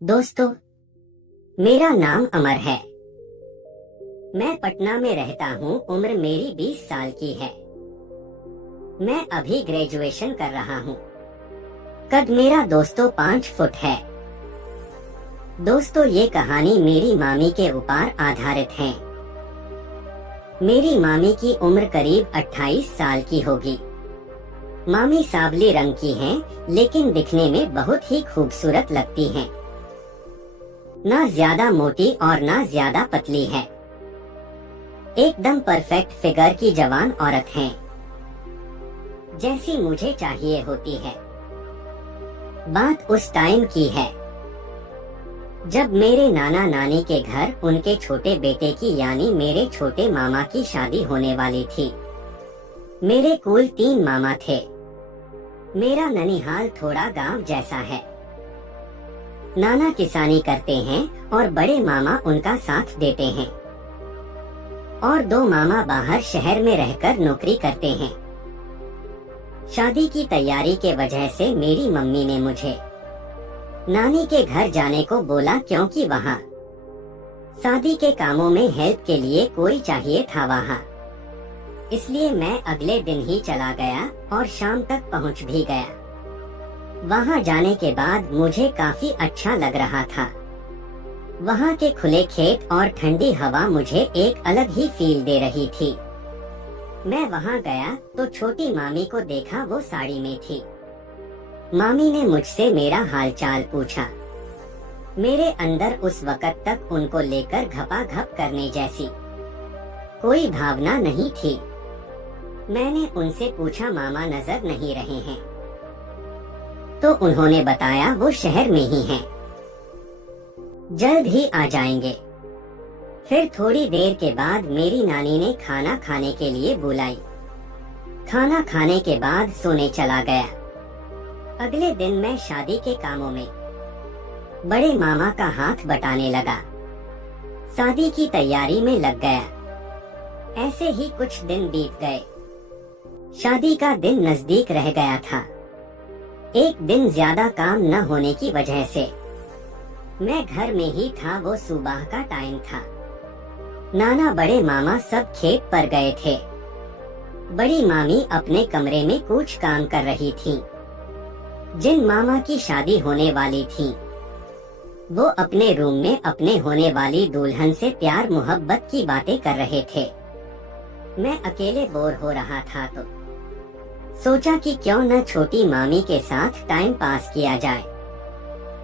दोस्तों, मेरा नाम अमर है। मैं पटना में रहता हूँ। उम्र मेरी 20 साल की है। मैं अभी ग्रेजुएशन कर रहा हूँ। कद मेरा दोस्तों 5 फुट है। दोस्तों, ये कहानी मेरी मामी के ऊपर आधारित है। मेरी मामी की उम्र करीब 28 साल की होगी। मामी सांवली रंग की हैं, लेकिन दिखने में बहुत ही खूबसूरत लगती हैं। ना ज्यादा मोटी और ना ज्यादा पतली है। एकदम परफेक्ट फिगर की जवान औरत हैं, जैसी मुझे चाहिए होती है। बात उस टाइम की है जब मेरे नाना नानी के घर उनके छोटे बेटे की यानी मेरे छोटे मामा की शादी होने वाली थी। मेरे कुल 3 मामा थे। मेरा ननिहाल थोड़ा गांव जैसा है। नाना किसानी करते हैं और बड़े मामा उनका साथ देते हैं, और 2 मामा बाहर शहर में रहकर नौकरी करते हैं। शादी की तैयारी के वजह से मेरी मम्मी ने मुझे नानी के घर जाने को बोला, क्योंकि वहाँ शादी के कामों में हेल्प के लिए कोई चाहिए था वहाँ। इसलिए मैं अगले दिन ही चला गया और शाम तक पहुँच भी गया। वहाँ जाने के बाद मुझे काफी अच्छा लग रहा था। वहाँ के खुले खेत और ठंडी हवा मुझे एक अलग ही फील दे रही थी। मैं वहाँ गया तो छोटी मामी को देखा, वो साड़ी में थी। मामी ने मुझसे मेरा हालचाल पूछा। मेरे अंदर उस वक्त तक उनको लेकर घपाघप करने जैसी कोई भावना नहीं थी। मैंने उनसे पूछा, मामा नजर नहीं रहे हैं? तो उन्होंने बताया वो शहर में ही हैं, जल्द ही आ जाएंगे। फिर थोड़ी देर के बाद मेरी नानी ने खाना खाने के लिए बुलाई। खाना खाने के बाद सोने चला गया। अगले दिन मैं शादी के कामों में बड़े मामा का हाथ बटाने लगा। शादी की तैयारी में लग गया। ऐसे ही कुछ दिन बीत गए। शादी का दिन नजदीक रह गया था। एक दिन ज्यादा काम न होने की वजह से मैं घर में ही था। वो सुबह का टाइम था। नाना बड़े मामा सब खेत पर गए थे। बड़ी मामी अपने कमरे में कुछ काम कर रही थी। जिन मामा की शादी होने वाली थी, वो अपने रूम में अपने होने वाली दुल्हन से प्यार मोहब्बत की बातें कर रहे थे। मैं अकेले बोर हो रहा था तो सोचा कि क्यों न छोटी मामी के साथ टाइम पास किया जाए।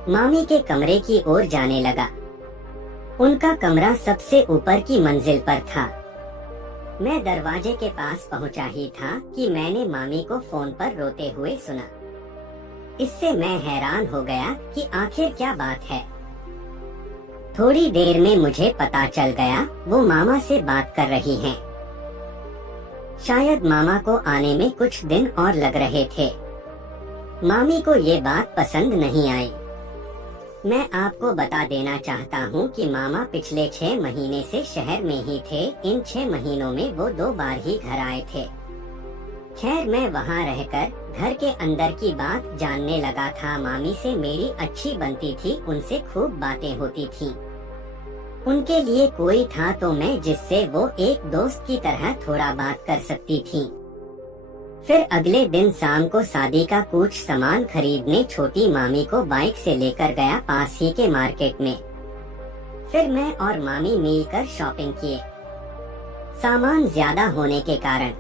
मामी के कमरे की ओर जाने लगा। उनका कमरा सबसे ऊपर की मंजिल पर था। मैं दरवाजे के पास पहुंचा ही था कि मैंने मामी को फोन पर रोते हुए सुना। इससे मैं हैरान हो गया कि आखिर क्या बात है। थोड़ी देर में मुझे पता चल गया वो मामा से बात कर रही हैं। शायद मामा को आने में कुछ दिन और लग रहे थे। मामी को ये बात पसंद नहीं आई। मैं आपको बता देना चाहता हूँ कि मामा पिछले 6 महीने से शहर में ही थे। इन 6 महीनों में वो 2 बार ही घर आए थे। खैर, मैं वहाँ रहकर घर के अंदर की बात जानने लगा था। मामी से मेरी अच्छी बनती थी, उनसे खूब बातें होती थी। उनके लिए कोई था तो मैं, जिससे वो एक दोस्त की तरह थोड़ा बात कर सकती थी। फिर अगले दिन शाम को शादी का कुछ सामान खरीदने छोटी मामी को बाइक से लेकर गया पास ही के मार्केट में। फिर मैं और मामी मिलकर शॉपिंग किए। सामान ज्यादा होने के कारण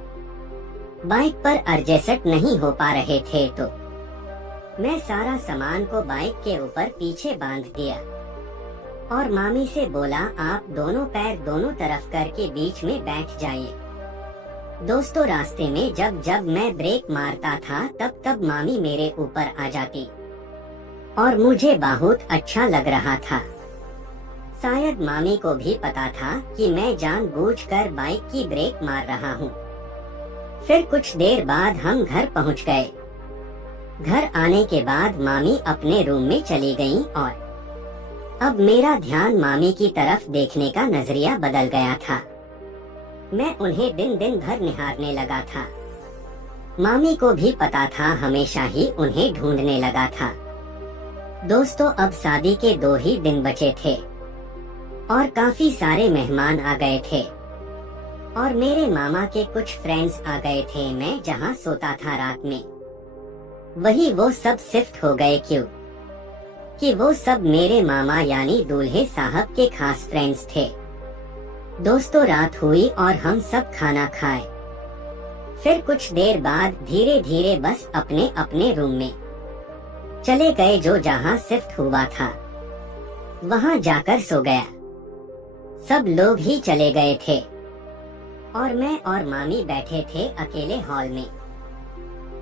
बाइक पर एडजस्ट नहीं हो पा रहे थे, तो मैं सारा सामान को बाइक के ऊपर पीछे बांध दिया और मामी से बोला, आप दोनों पैर दोनों तरफ करके बीच में बैठ जाइए। दोस्तों, रास्ते में जब जब मैं ब्रेक मारता था तब तब मामी मेरे ऊपर आ जाती और मुझे बहुत अच्छा लग रहा था। शायद मामी को भी पता था कि मैं जानबूझकर बाइक की ब्रेक मार रहा हूँ। फिर कुछ देर बाद हम घर पहुँच गए। घर आने के बाद मामी अपने रूम में चली गईं और अब मेरा ध्यान मामी की तरफ देखने का नजरिया बदल गया था। मैं उन्हें दिन दिन भर निहारने लगा था। मामी को भी पता था, हमेशा ही उन्हें ढूंढने लगा था। दोस्तों अब शादी के 2 ही दिन बचे थे और काफी सारे मेहमान आ गए थे और मेरे मामा के कुछ फ्रेंड्स आ गए थे। मैं जहाँ सोता था रात में वही वो सब शिफ्ट हो गए। क्यों कि वो सब मेरे मामा यानी दूल्हे साहब के खास फ्रेंड्स थे। दोस्तों रात हुई और हम सब खाना खाए। फिर कुछ देर बाद धीरे धीरे बस अपने अपने रूम में चले गए। जो जहाँ शिफ्ट हुआ था वहाँ जाकर सो गया। सब लोग ही चले गए थे और मैं और मामी बैठे थे अकेले हॉल में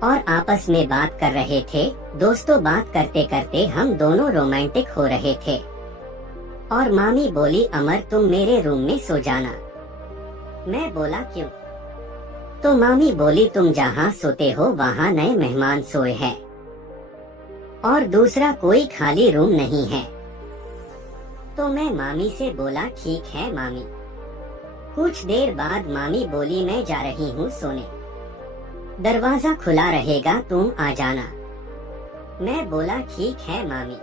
और आपस में बात कर रहे थे। दोस्तों बात करते करते हम दोनों रोमांटिक हो रहे थे और मामी बोली, अमर तुम मेरे रूम में सो जाना। मैं बोला क्यों? तो मामी बोली, तुम जहाँ सोते हो वहाँ नए मेहमान सोए हैं और दूसरा कोई खाली रूम नहीं है। तो मैं मामी से बोला ठीक है मामी। कुछ देर बाद मामी बोली, मैं जा रही हूँ सोने, दरवाजा खुला रहेगा, तुम आ जाना। मैं बोला ठीक है मामी।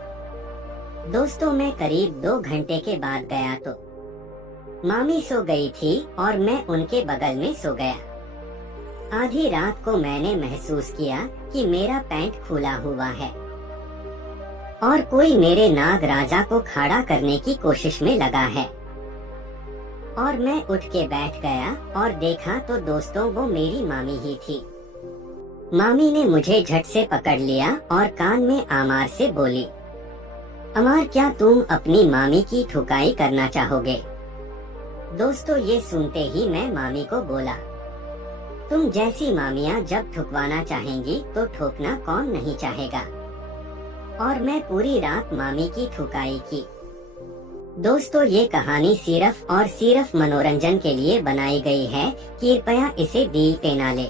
दोस्तों मैं करीब 2 घंटे के बाद गया तो मामी सो गई थी और मैं उनके बगल में सो गया। आधी रात को मैंने महसूस किया कि मेरा पैंट खुला हुआ है और कोई मेरे नाग राजा को खड़ा करने की कोशिश में लगा है और मैं उठ के बैठ गया और देखा तो दोस्तों वो मेरी मामी ही थी। मामी ने मुझे झट से पकड़ लिया और कान में आमार से बोली, अमर क्या तुम अपनी मामी की ठुकाई करना चाहोगे? दोस्तों ये सुनते ही मैं मामी को बोला, तुम जैसी मामियाँ जब ठुकवाना चाहेंगी तो ठोकना कौन नहीं चाहेगा। और मैं पूरी रात मामी की ठुकाई की। दोस्तों ये कहानी सिर्फ और सिर्फ मनोरंजन के लिए बनाई गई है, कृपया इसे दिल पे ना ले।